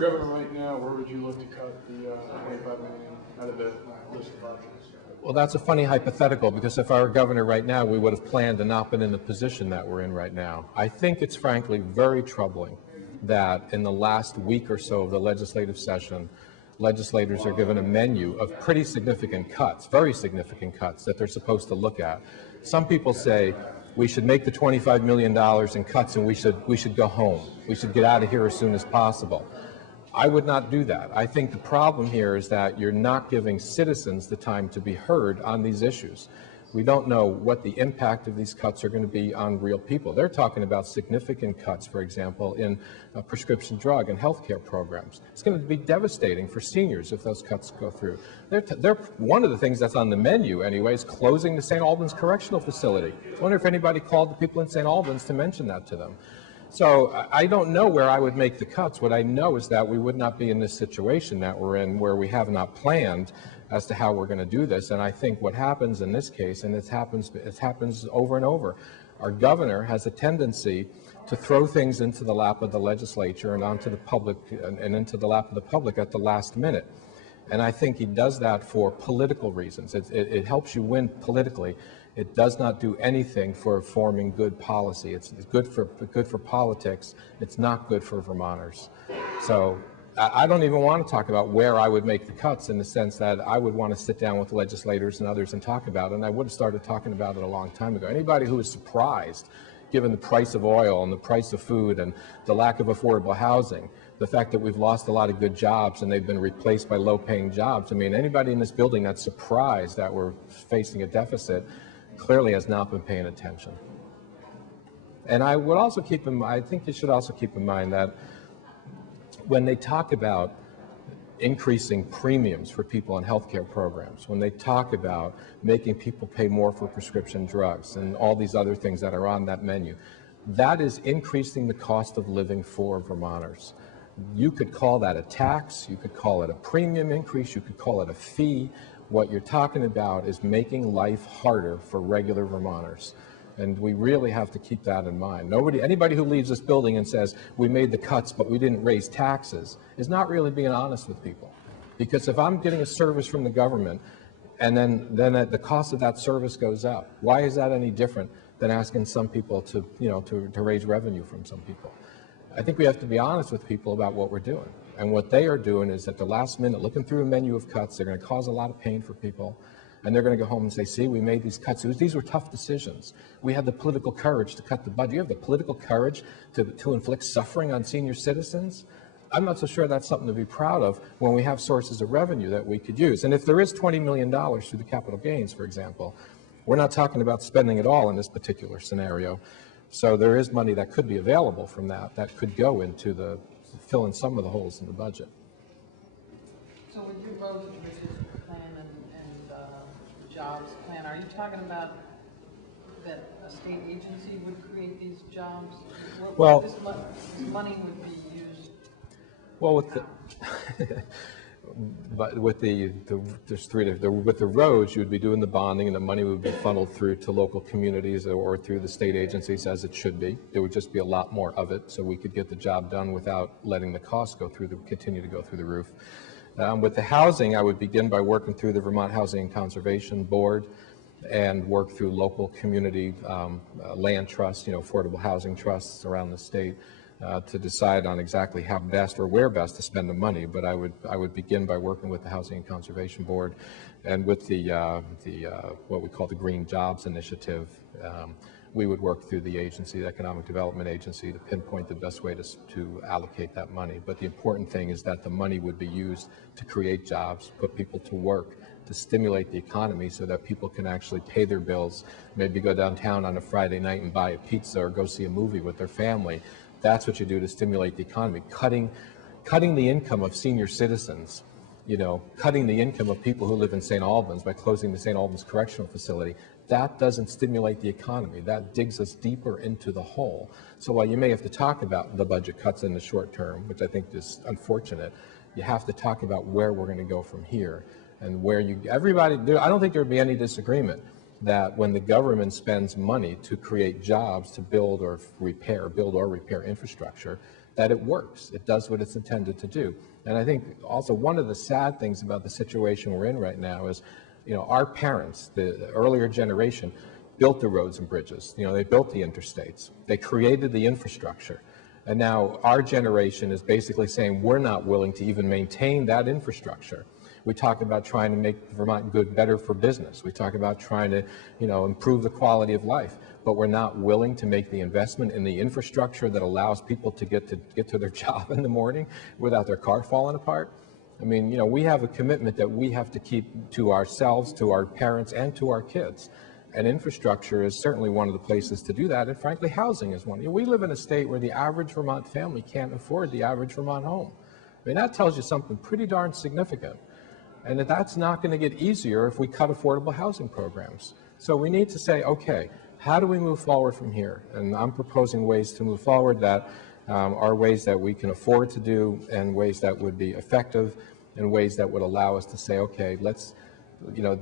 governor right now, where would you look to cut the $25 million out of the list of projects? Well, that's a funny hypothetical, because if I were governor right now, we would have planned and not been in the position that we're in right now. I think it's frankly very troubling that in the last week or so of the legislative session, legislators are given a menu of pretty significant cuts, very significant cuts that they're supposed to look at. Some people say we should make the $25 million in cuts and we should go home. We should get out of here as soon as possible. I would not do that. I think the problem here is that you're not giving citizens the time to be heard on these issues. We don't know what the impact of these cuts are going to be on real people. They're talking about significant cuts, for example, in prescription drug and healthcare programs. It's going to be devastating for seniors if those cuts go through. One of the things that's on the menu, anyway, is closing the St. Albans Correctional Facility. I wonder if anybody called the people in St. Albans to mention that to them. So I don't know where I would make the cuts. What I know is that we would not be in this situation that we're in, where we have not planned as to how we're going to do this. And I think what happens in this case, and it happens over and over, our governor has a tendency to throw things into the lap of the legislature and onto the public and into the lap of the public at the last minute. And I think he does that for political reasons. It helps you win politically. It does not do anything for forming good policy. It's good for politics. It's not good for Vermonters. So I don't even want to talk about where I would make the cuts, in the sense that I would want to sit down with legislators and others and talk about it. And I would have started talking about it a long time ago. Anybody who is surprised, given the price of oil and the price of food and the lack of affordable housing, the fact that we've lost a lot of good jobs and they've been replaced by low-paying jobs. I mean, anybody in this building that's surprised that we're facing a deficit clearly has not been paying attention. And I would also I think you should also keep in mind that when they talk about increasing premiums for people on healthcare programs, when they talk about making people pay more for prescription drugs and all these other things that are on that menu, that is increasing the cost of living for Vermonters. You could call that a tax, you could call it a premium increase, you could call it a fee. What you're talking about is making life harder for regular Vermonters. And we really have to keep that in mind. Anybody who leaves this building and says, we made the cuts, but we didn't raise taxes, is not really being honest with people. Because if I'm getting a service from the government, and then the cost of that service goes up, why is that any different than asking some people to raise revenue from some people? I think we have to be honest with people about what we're doing. And what they are doing is at the last minute, looking through a menu of cuts, they're going to cause a lot of pain for people. And they're going to go home and say, see, we made these cuts. These were tough decisions. We had the political courage to cut the budget. You have the political courage to inflict suffering on senior citizens? I'm not so sure that's something to be proud of when we have sources of revenue that we could use. And if there is $20 million through the capital gains, for example, we're not talking about spending it all in this particular scenario. So there is money that could be available from that could go into fill in some of the holes in the budget. So with your road plan and jobs plan, are you talking about that a state agency would create these jobs? Well, this money would be used. Well, with the but with with the roads, you would be doing the bonding, and the money would be funneled through to local communities or through the state agencies, as it should be. There would just be a lot more of it, so we could get the job done without letting the costs continue to go through the roof. With the housing, I would begin by working through the Vermont Housing and Conservation Board and work through local community land trusts, affordable housing trusts around the state, to decide on exactly how best or where best to spend the money. But I would begin by working with the Housing and Conservation Board and with the what we call the Green Jobs Initiative. We would work through the agency, the Economic Development Agency, to pinpoint the best way to allocate that money. But the important thing is that the money would be used to create jobs, put people to work, to stimulate the economy so that people can actually pay their bills, maybe go downtown on a Friday night and buy a pizza or go see a movie with their family. That's what you do to stimulate the economy. Cutting the income of senior citizens, cutting the income of people who live in St. Albans by closing the St. Albans Correctional Facility, that doesn't stimulate the economy. That digs us deeper into the hole. So while you may have to talk about the budget cuts in the short term, which I think is unfortunate, you have to talk about where we're going to go from here and where I don't think there would be any disagreement that when the government spends money to create jobs, to build or repair infrastructure, that it works. It does what it's intended to do. And I think also one of the sad things about the situation we're in right now is, our parents, the earlier generation, built the roads and bridges. They built the interstates. They created the infrastructure. And now our generation is basically saying we're not willing to even maintain that infrastructure. We talk about trying to make Vermont better for business. We talk about trying to, improve the quality of life, but we're not willing to make the investment in the infrastructure that allows people to get to their job in the morning without their car falling apart. I mean, we have a commitment that we have to keep to ourselves, to our parents, and to our kids. And infrastructure is certainly one of the places to do that, and frankly, housing is one. We live in a state where the average Vermont family can't afford the average Vermont home. I mean, that tells you something pretty darn significant. And that's not going to get easier if we cut affordable housing programs. So we need to say, okay, how do we move forward from here? And I'm proposing ways to move forward that are ways that we can afford to do, and ways that would be effective, and ways that would allow us to say, okay, let's,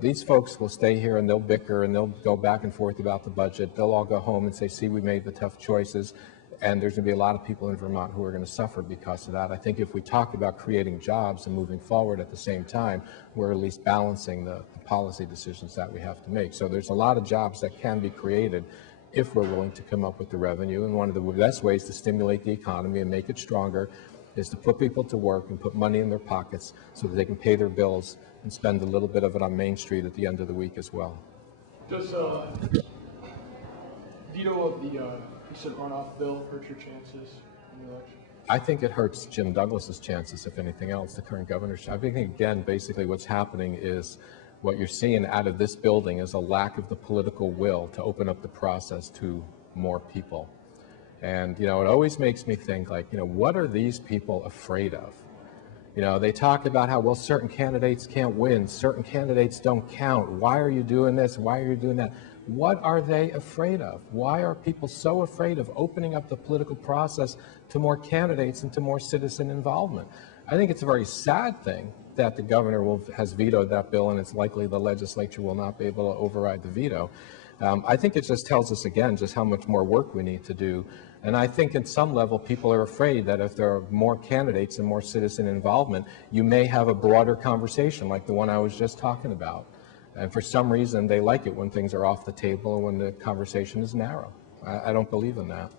these folks will stay here and they'll bicker and they'll go back and forth about the budget. They'll all go home and say, see, we made the tough choices. And there's going to be a lot of people in Vermont who are going to suffer because of that. I think if we talk about creating jobs and moving forward at the same time, we're at least balancing the policy decisions that we have to make. So there's a lot of jobs that can be created if we're willing to come up with the revenue. And one of the best ways to stimulate the economy and make it stronger is to put people to work and put money in their pockets so that they can pay their bills and spend a little bit of it on Main Street at the end of the week as well. Does veto of the instant runoff bill hurt your chances in the election? I think it hurts Jim Douglas's chances, if anything else, the current governor. I think, again, basically what's happening is what you're seeing out of this building is a lack of the political will to open up the process to more people. And, it always makes me think, like, what are these people afraid of? They talk about how, well, certain candidates can't win, certain candidates don't count. Why are you doing this? Why are you doing that? What are they afraid of? Why are people so afraid of opening up the political process to more candidates and to more citizen involvement? I think it's a very sad thing that the governor has vetoed that bill, and it's likely the legislature will not be able to override the veto. I think it just tells us, again, just how much more work we need to do. And I think at some level people are afraid that if there are more candidates and more citizen involvement, you may have a broader conversation like the one I was just talking about. And for some reason, they like it when things are off the table and when the conversation is narrow. I don't believe in that.